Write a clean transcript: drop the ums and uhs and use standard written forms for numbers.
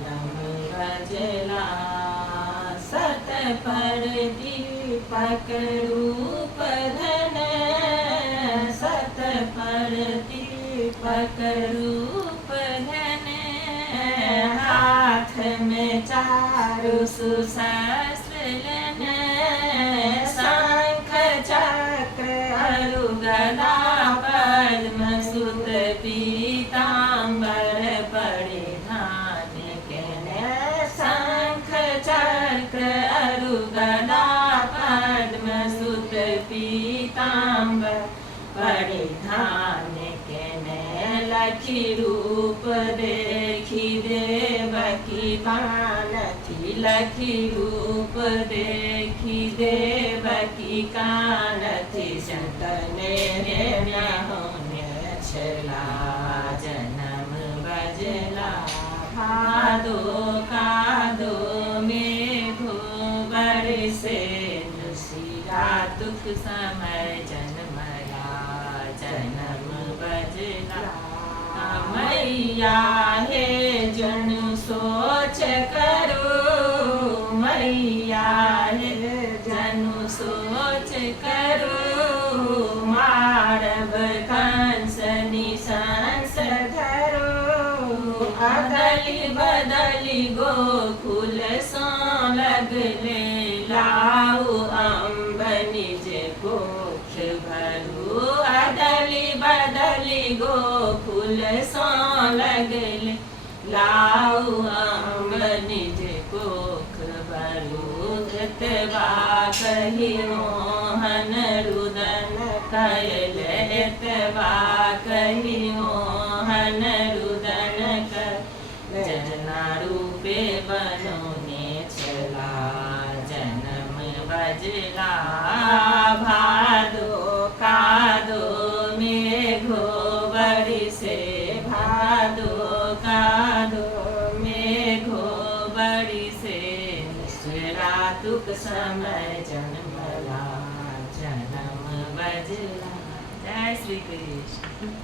जन्म बजला सत पर दीपक रूप धन सत पर दीपक रूप धन हाथ में चारु सुशस्त्र लन शंख चक्र अरु गदा पद्म सुत पीताम्बर परिधान केने शंख चक्र अरु गदा पद्म सुत पीताम्बर परिधान केने लखी रूप देखी देवकी कानथी लखी रूप देखी देवकी कानथी संतने छला जन्म बजला भादो कादो मेघो बरसे दुसिया दुख समय जन्मला जन्म बजला मैया हे जनु सोच करो मैया हे जनु सोच करो मारब कंस निशंस धरो अदली बदली गोकुल सो लगले लाऊ अम्ब निज कोख भरू अदली बदली गोकुल सो लगले लाऊ अम्ब निज कोख भरू धृतवा कही मोहन रुदन कयल एतवा कही मोहन रुदन कर जना रूपे बनोने चला जन्म बजला भादो कादो मेघो बरसे भादो कादो मेघो बरसे तुक समय जन्मला जन्म बजला। जय श्री कृष्ण।